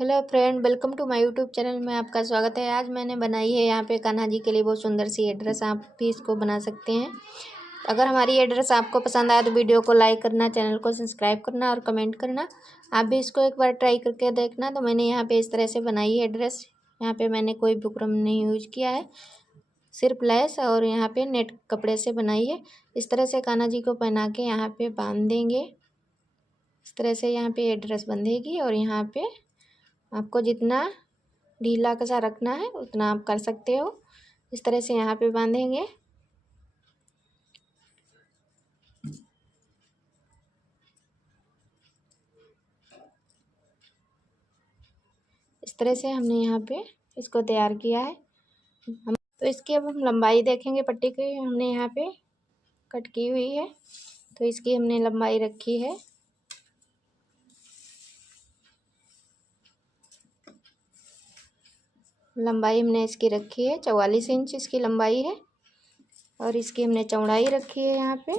Hello friend, welcome to my YouTube channel में आपका स्वागत है। आज मैंने बनाई है यहाँ पे कान्हा जी के लिए बहुत सुंदर सी एड्रेस। आप भी इसको बना सकते हैं। अगर हमारी एड्रेस आपको पसंद आए तो वीडियो को लाइक करना, चैनल को सब्सक्राइब करना और कमेंट करना। आप भी इसको एक बार ट्राई करके देखना। तो मैंने यहाँ पे इस तरह से बनाई है एड्रेस। यहाँ पे मैंने कोई बुकरम नहीं यूज किया है, सिर्फ लेस और यहाँ पे नेट कपड़े से बनाई है। इस तरह से कान्हा जी को पहना के यहाँ पे बांध देंगे। इस तरह से यहाँ पे एड्रेस बंधेगी और यहाँ पे आपको जितना ढीला कसा रखना है उतना आप कर सकते हो। इस तरह से यहाँ पे बांधेंगे। इस तरह से हमने यहाँ पे इसको तैयार किया है। हम तो इसकी अब हम लंबाई देखेंगे। पट्टी की हमने यहाँ पे कट की हुई है, तो इसकी हमने लंबाई रखी है हमने इसकी रखी है 44 इंच इसकी लंबाई है। और इसकी हमने चौड़ाई रखी है, यहाँ पे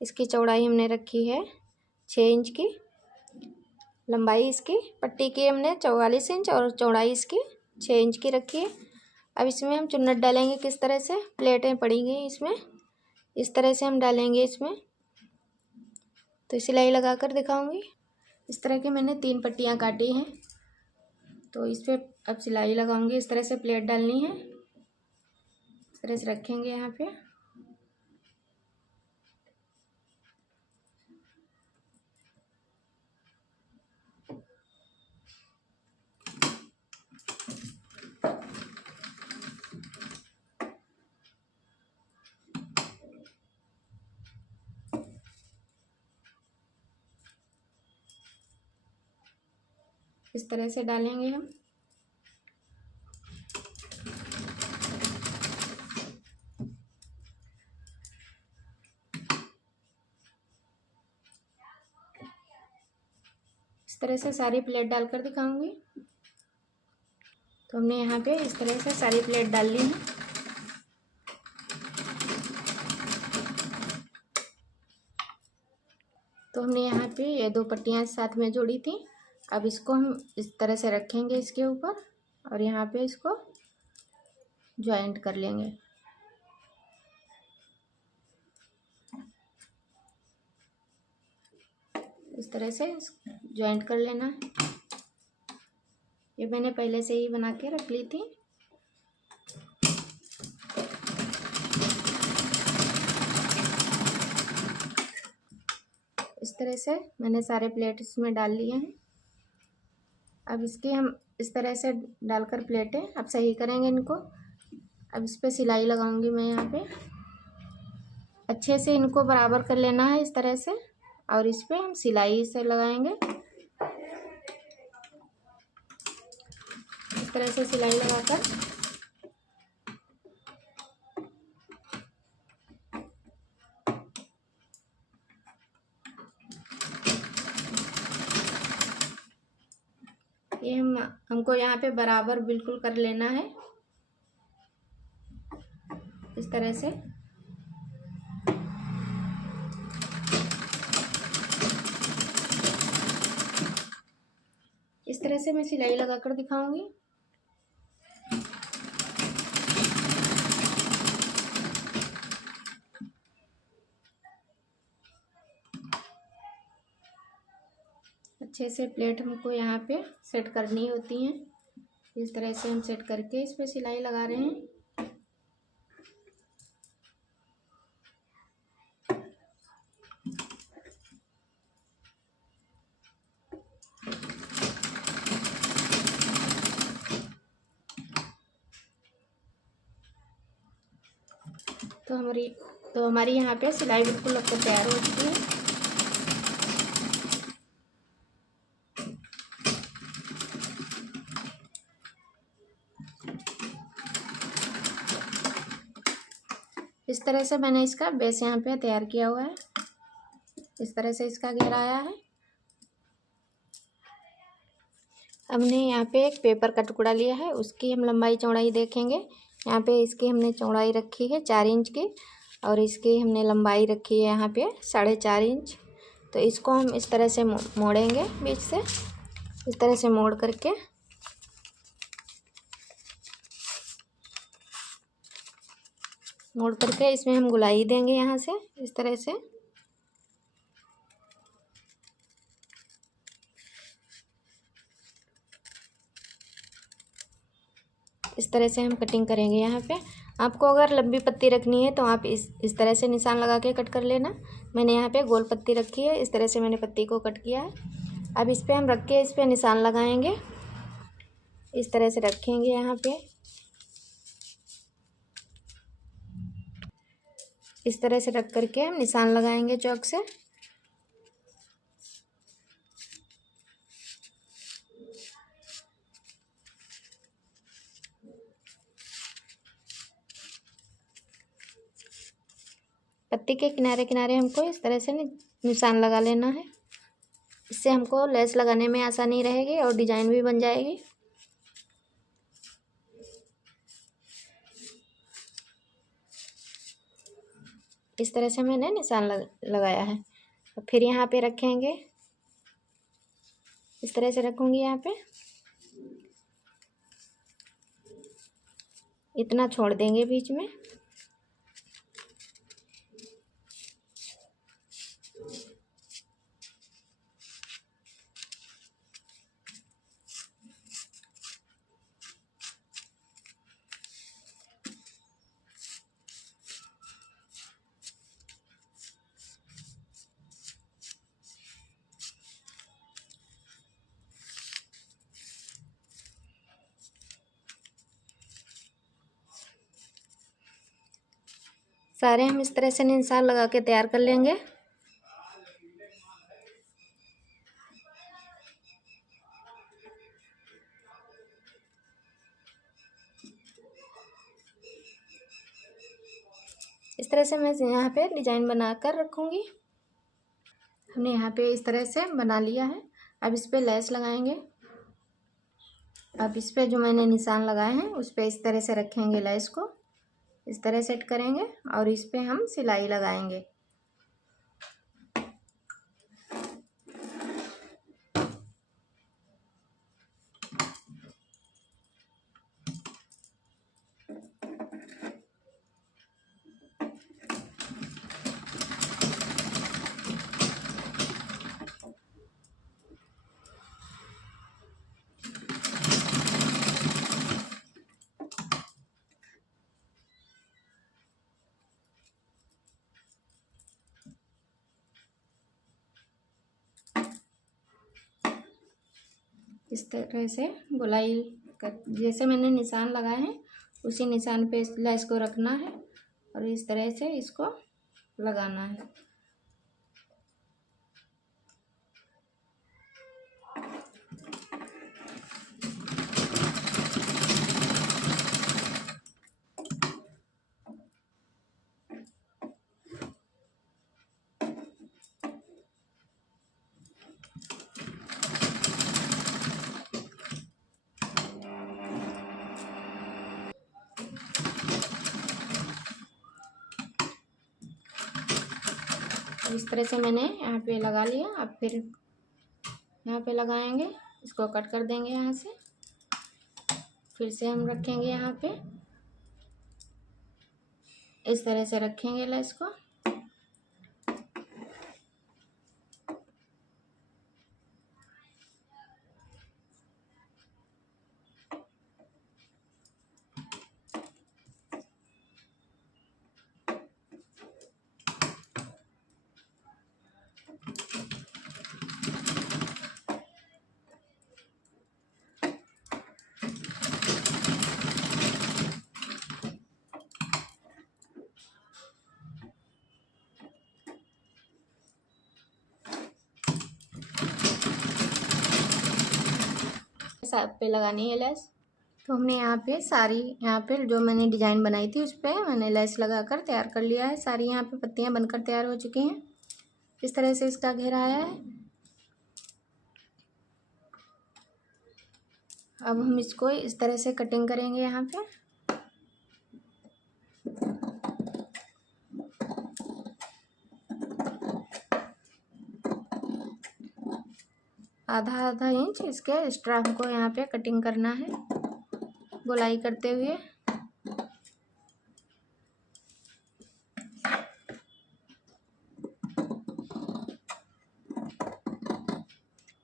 इसकी चौड़ाई हमने रखी है 6 इंच की। लंबाई इसकी पट्टी की हमने 44 इंच और चौड़ाई इसकी 6 इंच की रखी है। अब इसमें हम चुन्नट डालेंगे। किस तरह से प्लेटें पड़ेंगी इसमें, इस तरह से हम डालेंगे इसमें। तो सिलाई लगा कर दिखाऊंगी। इस तरह की मैंने 3 पट्टियाँ काटी हैं, तो इस पर अब सिलाई लगाऊंगी। इस तरह से प्लेट डालनी है, इस तरह से रखेंगे यहाँ पे। इस तरह से डालेंगे हम। इस तरह से सारी प्लेट डालकर दिखाऊंगी। तो हमने यहाँ पे इस तरह से सारी प्लेट डाल ली है। तो हमने यहाँ पे ये 2 पट्टियाँ साथ में जोड़ी थी। अब इसको हम इस तरह से रखेंगे इसके ऊपर और यहाँ पे इसको ज्वाइंट कर लेंगे। इस तरह से ज्वाइंट कर लेना है। ये मैंने पहले से ही बना के रख ली थी। इस तरह से मैंने सारे प्लेट इसमें डाल लिए हैं। अब इसकी हम इस तरह से डालकर प्लेटें अब सही करेंगे इनको। अब इस पे सिलाई लगाऊंगी मैं यहाँ पे। अच्छे से इनको बराबर कर लेना है इस तरह से, और इस पे हम सिलाई से लगाएंगे। इस तरह से सिलाई लगाकर ये हमको यहाँ पे बराबर बिल्कुल कर लेना है इस तरह से। इस तरह से मैं सिलाई लगाकर दिखाऊंगी। अच्छे से प्लेट हमको यहाँ पे सेट करनी होती हैं। इस तरह से हम सेट करके इस पे सिलाई लगा रहे हैं। तो हमारी यहाँ पे सिलाई बिल्कुल अब तैयार हो चुकी है। इस तरह से मैंने इसका बेस यहाँ पे तैयार किया हुआ है। इस तरह से इसका घेरा आया है। हमने यहाँ पे एक पेपर का टुकड़ा लिया है, उसकी हम लंबाई चौड़ाई देखेंगे। यहाँ पे इसकी हमने चौड़ाई रखी है 4 इंच की और इसकी हमने लंबाई रखी है यहाँ पे 4.5 इंच। तो इसको हम इस तरह से मोड़ेंगे, बीच से इस तरह से मोड़ करके इसमें हम गुलाई देंगे यहाँ से इस तरह से। इस तरह से हम कटिंग करेंगे। यहाँ पे आपको अगर लंबी पत्ती रखनी है तो आप इस तरह से निशान लगा के कट कर लेना। मैंने यहाँ पे गोल पत्ती रखी है, इस तरह से मैंने पत्ती को कट किया है। अब इस पर हम रख के इस पर निशान लगाएंगे, इस तरह से रखेंगे। यहाँ पे इस तरह से रख करके हम निशान लगाएंगे चौक से। पत्ती के किनारे किनारे हमको इस तरह से निशान लगा लेना है। इससे हमको लेस लगाने में आसानी रहेगी और डिजाइन भी बन जाएगी। इस तरह से मैंने निशान लगाया है। और फिर यहाँ पे रखेंगे, इस तरह से रखूँगी। यहाँ पे इतना छोड़ देंगे बीच में। सारे हम इस तरह से निशान लगा के तैयार कर लेंगे। इस तरह से मैं यहाँ पे डिजाइन बनाकर रखूँगी। हमने यहाँ पे इस तरह से बना लिया है। अब इस पे लेस लगाएंगे। अब इस पे जो मैंने निशान लगाए हैं उस पे इस तरह से रखेंगे, लेस को इस तरह सेट करेंगे और इस पे हम सिलाई लगाएंगे। इस तरह से गोलाई कर, जैसे मैंने निशान लगाए हैं उसी निशान पे लेस को रखना है और इस तरह से इसको लगाना है। इस तरह से मैंने यहाँ पे लगा लिया। अब फिर यहाँ पे लगाएंगे, इसको कट कर देंगे यहाँ से। फिर से हम रखेंगे यहाँ पे, इस तरह से रखेंगे लेस को। साथ पे लगानी है लेस। तो हमने यहाँ पे सारी, यहाँ पे जो मैंने डिजाइन बनाई थी उस पर मैंने लेस लगाकर तैयार कर लिया है। सारी यहाँ पे पत्तियाँ बनकर तैयार हो चुकी हैं। इस तरह से इसका घेरा आया है। अब हम इसको इस तरह से कटिंग करेंगे यहाँ पे। आधा आधा इंच इसके एक्स्ट्रा हमको यहाँ पे कटिंग करना है गोलाई करते हुए।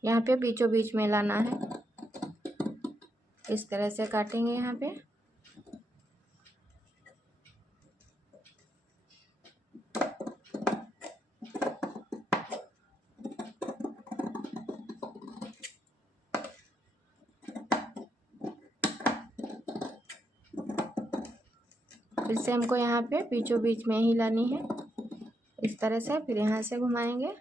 यहाँ पे बीचों बीच में लाना है, इस तरह से काटेंगे यहाँ पे। फिर से हमको यहाँ पे बीचों बीच में ही लानी है, इस तरह से। फिर यहाँ से घुमाएंगे।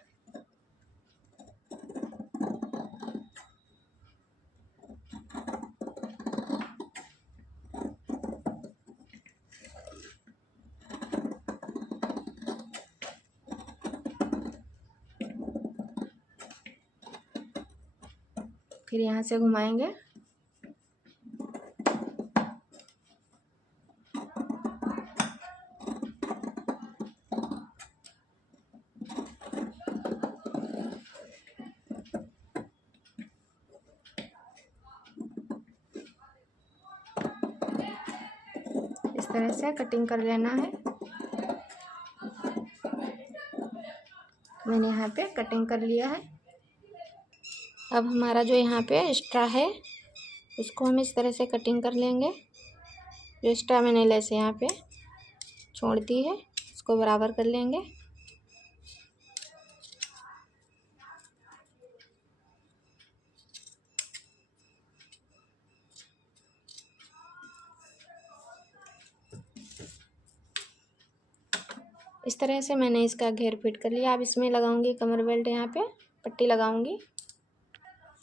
फिर यहाँ से घुमाएंगे। इस तरह से कटिंग कर लेना है। मैंने यहाँ पे कटिंग कर लिया है। अब हमारा जो यहाँ पे एक्स्ट्रा है उसको हम इस तरह से कटिंग कर लेंगे। जो एक्स्ट्रा मैंने लेस यहाँ पे छोड़ दी है उसको बराबर कर लेंगे। इस तरह से मैंने इसका घेर फिट कर लिया। अब इसमें लगाऊंगी कमर बेल्ट, यहाँ पे पट्टी लगाऊंगी।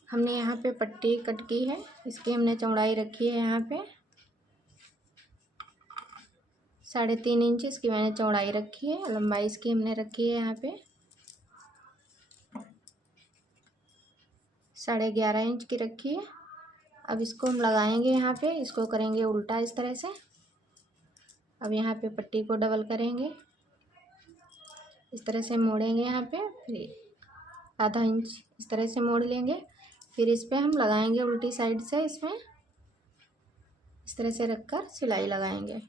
हमने यहाँ पे पट्टी कट की है, इसकी हमने चौड़ाई रखी है यहाँ पे 3.5 इंच इसकी मैंने चौड़ाई रखी है। लंबाई इसकी हमने रखी है यहाँ पे 11.5 इंच की रखी है। अब इसको हम लगाएंगे यहाँ पे, इसको करेंगे उल्टा इस तरह से। अब यहाँ पे पट्टी को डबल करेंगे, इस तरह से मोड़ेंगे यहाँ पे, फिर आधा इंच इस तरह से मोड़ लेंगे। फिर इस पे हम लगाएंगे उल्टी साइड से, इसमें इस तरह से रखकर सिलाई लगाएंगे।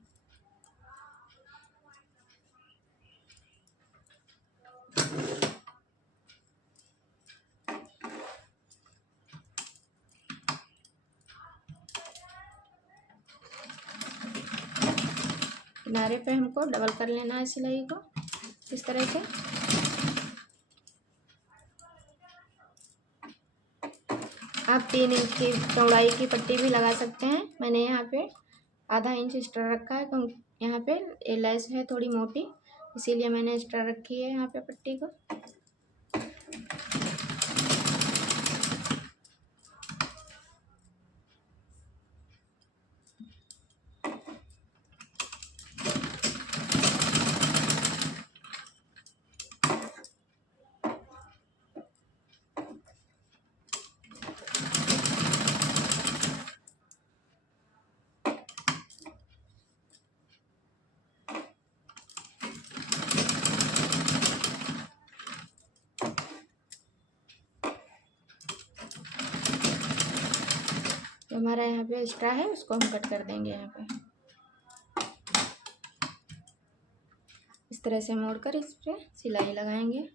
किनारे पे हमको डबल कर लेना है सिलाई को इस तरह से। आप 3 इंच की चौड़ाई की पट्टी भी लगा सकते हैं। मैंने यहाँ पे आधा इंच एक्स्ट्रा रखा है क्योंकि यहाँ पे लेस है थोड़ी मोटी, इसीलिए मैंने एक्स्ट्रा रखी है यहाँ पे पट्टी को। तो हमारा यहाँ पे एक्स्ट्रा है उसको हम कट कर देंगे यहाँ पे इस तरह से मोड़कर इस पे सिलाई लगाएंगे।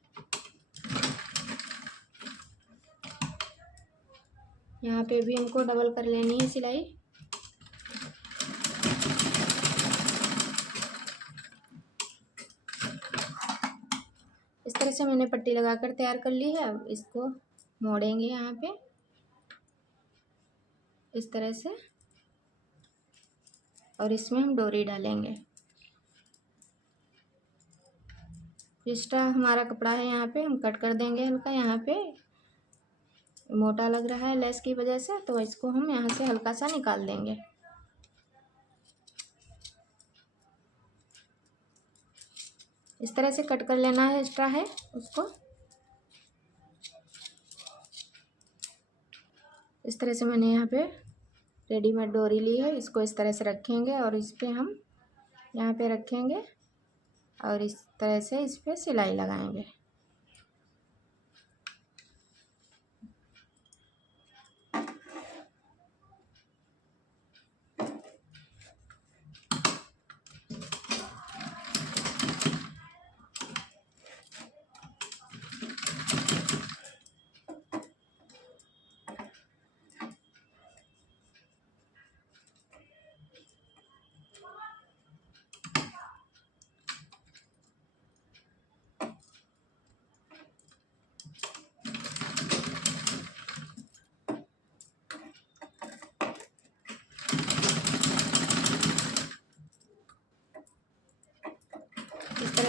यहाँ पे भी हमको डबल कर लेनी है सिलाई। इस तरह से मैंने पट्टी लगाकर तैयार कर ली है। अब इसको मोड़ेंगे यहाँ पे इस तरह से, और इसमें हम डोरी डालेंगे। एक्स्ट्रा हमारा कपड़ा है यहाँ पे हम कट कर देंगे हल्का। यहाँ पे मोटा लग रहा है लेस की वजह से, तो इसको हम यहाँ से हल्का सा निकाल देंगे। इस तरह से कट कर लेना है, एक्स्ट्रा है उसको। इस तरह से मैंने यहाँ पे रेडीमेड डोरी ली है, इसको इस तरह से रखेंगे और इस पे हम यहाँ पे रखेंगे और इस तरह से इस पे सिलाई लगाएंगे।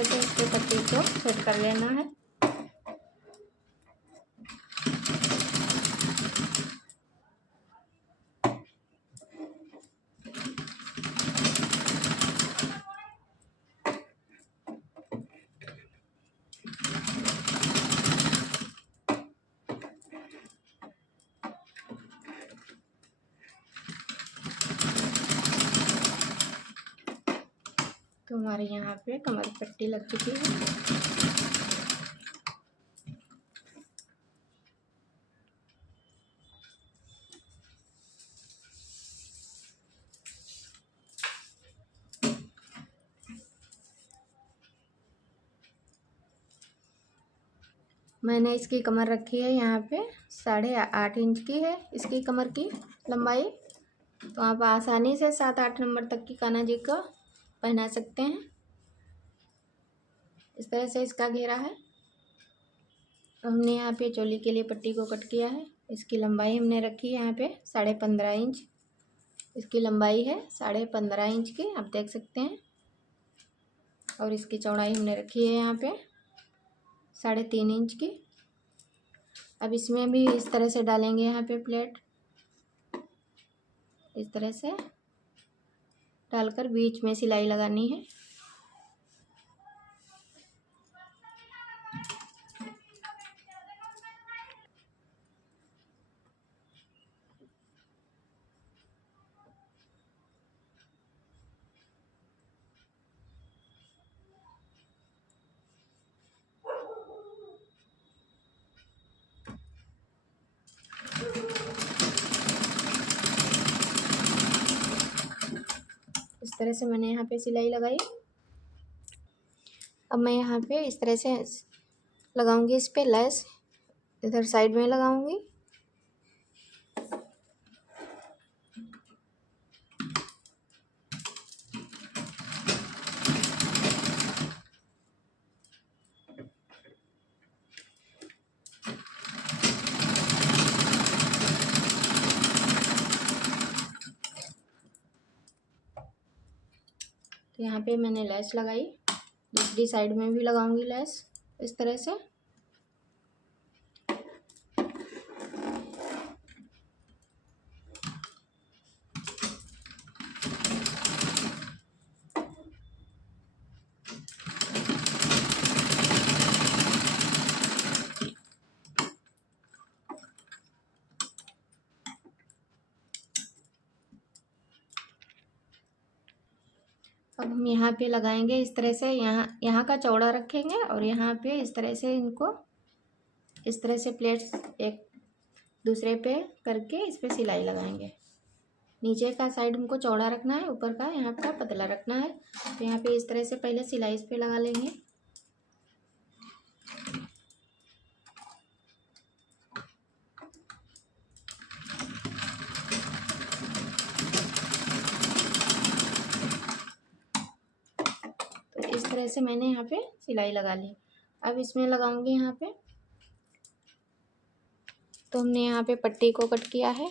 से इसके पट्टी को सेट कर लेना है। तो हमारे यहाँ पे कमर पट्टी लग चुकी है। मैंने इसकी कमर रखी है यहाँ पे 8.5 इंच की है इसकी कमर की लंबाई। तो आप आसानी से 7-8 नंबर तक की कान्हा जी को पहना सकते हैं। इस तरह से इसका घेरा है। हमने यहाँ पे चोली के लिए पट्टी को कट किया है। इसकी लंबाई हमने रखी है यहाँ पे 15.5 इंच। इसकी लंबाई है 15.5 इंच की, आप देख सकते हैं। और इसकी चौड़ाई हमने रखी है यहाँ पे 3.5 इंच की। अब इसमें भी इस तरह से डालेंगे यहाँ पे प्लेट, इस तरह से डालकर बीच में सिलाई लगानी है। इस तरह से मैंने यहाँ पे सिलाई लगाई। अब मैं यहाँ पे इस तरह से लगाऊंगी इस पे लेस, इधर साइड में लगाऊंगी। तो यहाँ पे मैंने लेस लगाई, दूसरी साइड में भी लगाऊंगी लेस इस तरह से। अब हम यहाँ पे लगाएंगे इस तरह से, यहाँ का चौड़ा रखेंगे और यहाँ पे इस तरह से इनको इस तरह से प्लेट्स एक दूसरे पे करके इस पे सिलाई लगाएंगे। नीचे का साइड हमको चौड़ा रखना है, ऊपर का यहाँ का पतला रखना है। तो यहाँ पे इस तरह से पहले सिलाई इस पे लगा लेंगे। तो इस तरह से मैंने यहाँ पे सिलाई लगा ली। अब इसमें लगाऊंगी यहाँ पे। तो हमने यहाँ पे पट्टी को कट किया है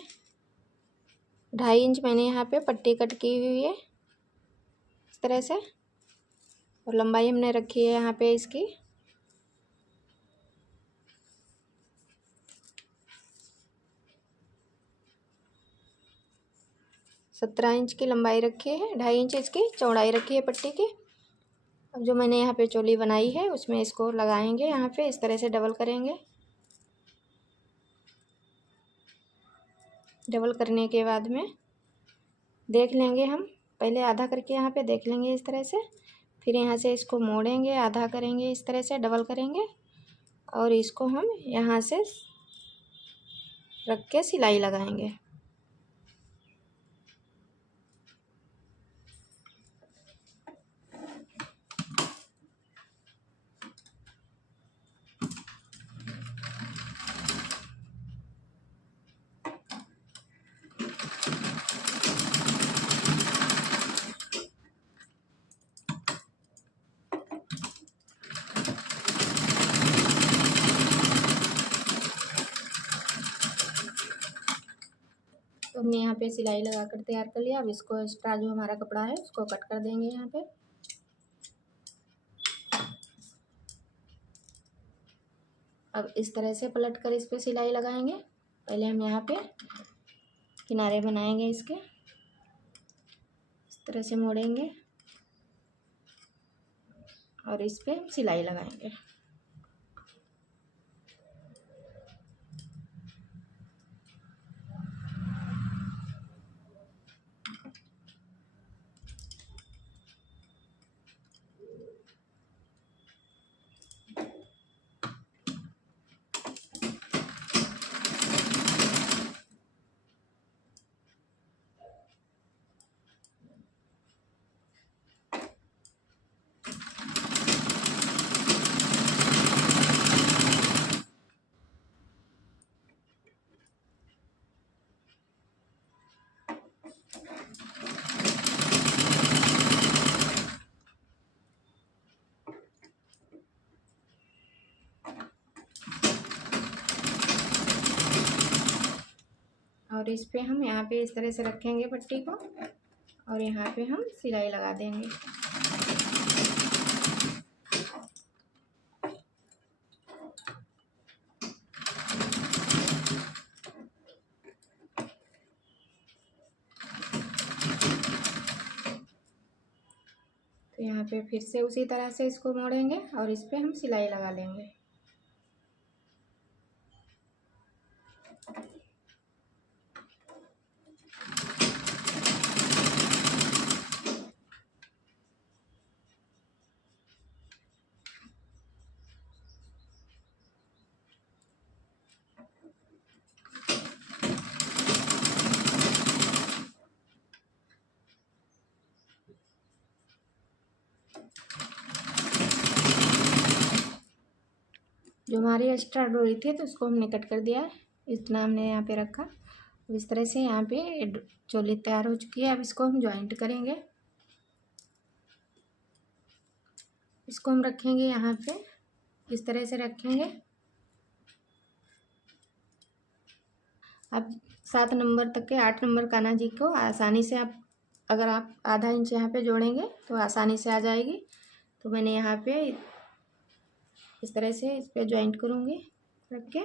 2.5 इंच मैंने यहाँ पे पट्टी कट की हुई है इस तरह से। और लंबाई हमने रखी है यहाँ पे इसकी 17 इंच की लंबाई रखी है, 2.5 इंच इसकी चौड़ाई रखी है पट्टी की। अब जो मैंने यहाँ पे चोली बनाई है उसमें इसको लगाएंगे, यहाँ पे इस तरह से डबल करेंगे। डबल करने के बाद में देख लेंगे, हम पहले आधा करके यहाँ पे देख लेंगे इस तरह से। फिर यहाँ से इसको मोड़ेंगे, आधा करेंगे इस तरह से, डबल करेंगे और इसको हम यहाँ से रख के सिलाई लगाएंगे। तो हमने यहाँ पे सिलाई लगा कर तैयार कर लिया। अब इसको एक्स्ट्रा जो हमारा कपड़ा है उसको कट कर देंगे यहाँ पे। अब इस तरह से पलट कर इस पर सिलाई लगाएंगे। पहले हम यहाँ पे किनारे बनाएंगे इसके, इस तरह से मोड़ेंगे और इस पे सिलाई लगाएंगे। और इस पे हम यहाँ पे इस तरह से रखेंगे पट्टी को और यहाँ पे हम सिलाई लगा देंगे। तो यहाँ पे फिर से उसी तरह से इसको मोड़ेंगे और इस पे हम सिलाई लगा लेंगे। जो हमारी एक्स्ट्रा डोरी थी तो उसको हमने कट कर दिया है, इतना हमने यहाँ पे रखा। इस तरह से यहाँ पे चोली तैयार हो चुकी है। अब इसको हम जॉइंट करेंगे। इसको हम रखेंगे यहाँ पे, इस तरह से रखेंगे। अब 7 नंबर तक के 8 नंबर कान्हा जी को आसानी से अगर आप आधा इंच यहाँ पे जोड़ेंगे तो आसानी से आ जाएगी। तो मैंने यहाँ पे इस तरह से इस पे जॉइंट करूँगी रख के।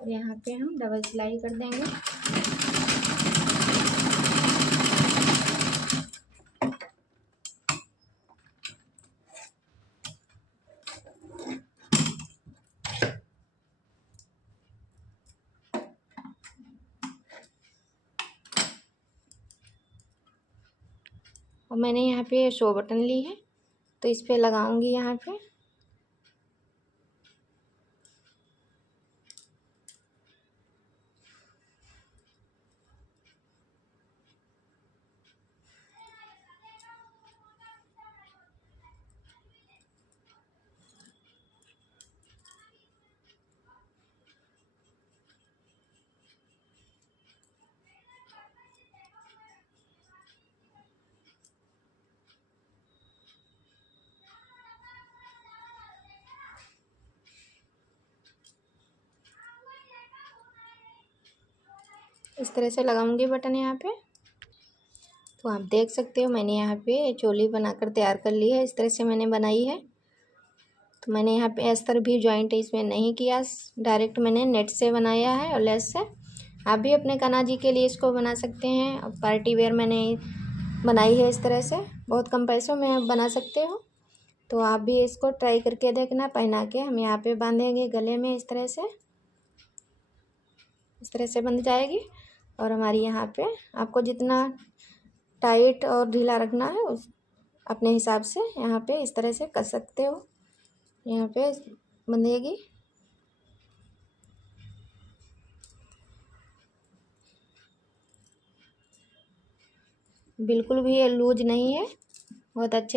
और यहाँ पे हम डबल सिलाई कर देंगे। और मैंने यहाँ पे शो बटन ली है तो इस पे लगाऊंगी यहाँ पे। इस तरह से लगाऊंगी बटन यहाँ पे। तो आप देख सकते हो मैंने यहाँ पे चोली बनाकर तैयार कर ली है। इस तरह से मैंने बनाई है। तो मैंने यहाँ पे अस्तर भी जॉइंट इसमें नहीं किया, डायरेक्ट मैंने नेट से बनाया है और लेस से। आप भी अपने कान्हा जी के लिए इसको बना सकते हैं। और पार्टी वेयर मैंने बनाई है इस तरह से, बहुत कम पैसों में आप बना सकते हो। तो आप भी इसको ट्राई करके देखना। पहना के हम यहाँ पे बांधेंगे गले में, इस तरह से बंध जाएगी। और हमारी यहाँ पे आपको जितना टाइट और ढीला रखना है उस अपने हिसाब से यहाँ पे इस तरह से कर सकते हो। यहाँ पे बंधेगी। बिल्कुल भी ये लूज नहीं है, बहुत अच्छे